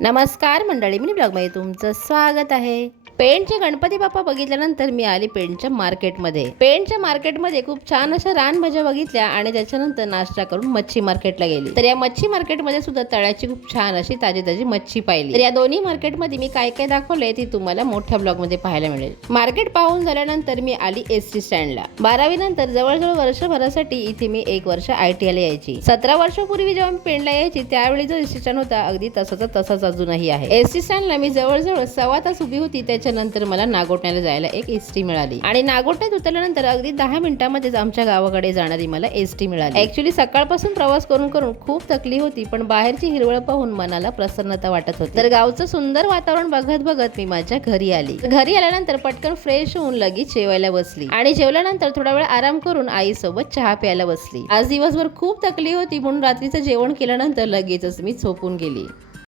नमस्कार मंडळी, मिनी ब्लॉगमध्ये तुमचं स्वागत आहे. पेणचे गणपती बाप्पा बघितल्यानंतर मी आली पेणच्या मार्केटमध्ये. पेणच्या मार्केटमध्ये खूप छान अशा रानभाज्या बघितल्या आणि त्याच्यानंतर नाश्ता करून मच्छी मार्केटला गेली. तर या मच्छी मार्केटमध्ये सुद्धा तळ्याची खूप छान अशी ताजी ताजी मच्छी पाहिली. तर या दोन्ही मार्केटमध्ये मी काय काय दाखवलंय ती तुम्हाला मोठ्या ब्लॉगमध्ये पाहायला मिळेल. मार्केट पाहून झाल्यानंतर मी आली एसटी स्टँडला. 12वी नंतर जवळजवळ वर्षभरासाठी इथे मी 1 वर्ष ITI ला यायची. 17 वर्षापूर्वी जेव्हा मी पेणला यायची त्यावेळी जो एसटी स्टँड होता अगदी तसाच अजूनही आहे. एसटी स्टँडला मी जवळजवळ 1.25 तास उभी होती. त्याच्यानंतर मला नागोठण्याला जायला एक एसटी मिळाली आणि नागोठण्यात उतरल्यानंतर अगदी 10 मिनिटांमध्येच आमच्या गावाकडे जाणारी मला एसटी मिळाली. ऍक्च्युली सकाळपासून प्रवास करून खूप थकली होती, पण बाहेरची हिरवळ पाहून मनाला प्रसन्नता वाटत होती. तर गावचं सुंदर वातावरण बघत मी माझ्या घरी आली. घरी आल्यानंतर पटकन फ्रेश होऊन लगेच जेवायला बसली आणि जेवल्यानंतर थोडा वेळ आराम करून आई सोबत चहा प्यायला बसली. आज दिवसभर खूप थकली होती म्हणून रात्रीचं जेवण केल्यानंतर लगेचच मी झोपून गेली.